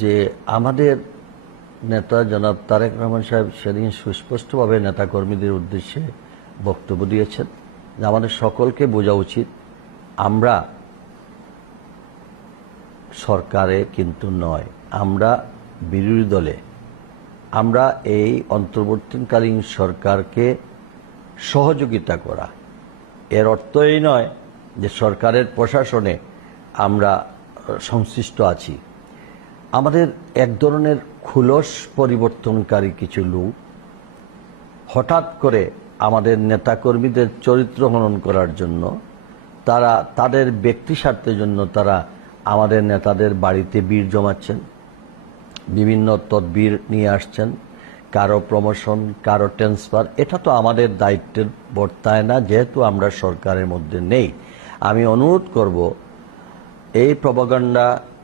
যে আমাদের নেতা জনাব তারেক রহমান সাহেব সেদিন সুস্পষ্টভাবে নেতাকর্মীদের উদ্দেশ্যে বক্তব্য দিয়েছেন যে আমাদের সকলকে বোঝা উচিত আমরা সরকারে কিন্তু নয়, আমরা বিরোধী দলে। আমরা এই অন্তর্বর্তীকালীন সরকারকে সহযোগিতা করা, এর অর্থ এই নয় যে সরকারের প্রশাসনে আমরা সংশ্লিষ্ট আছি। আমাদের এক ধরনের খুলস পরিবর্তনকারী কিছু লোক হঠাৎ করে আমাদের নেতাকর্মীদের চরিত্র হনন করার জন্য তারা তাদের ব্যক্তি স্বার্থের জন্য তারা আমাদের নেতাদের বাড়িতে ভিড় জমাচ্ছেন, বিভিন্ন তদবির নিয়ে আসছেন, কারো প্রমোশন, কারো ট্রান্সফার। এটা তো আমাদের দায়িত্বের বর্তায় না, যেহেতু আমরা সরকারের মধ্যে নেই। আমি অনুরোধ করব এই প্রপাগান্ডা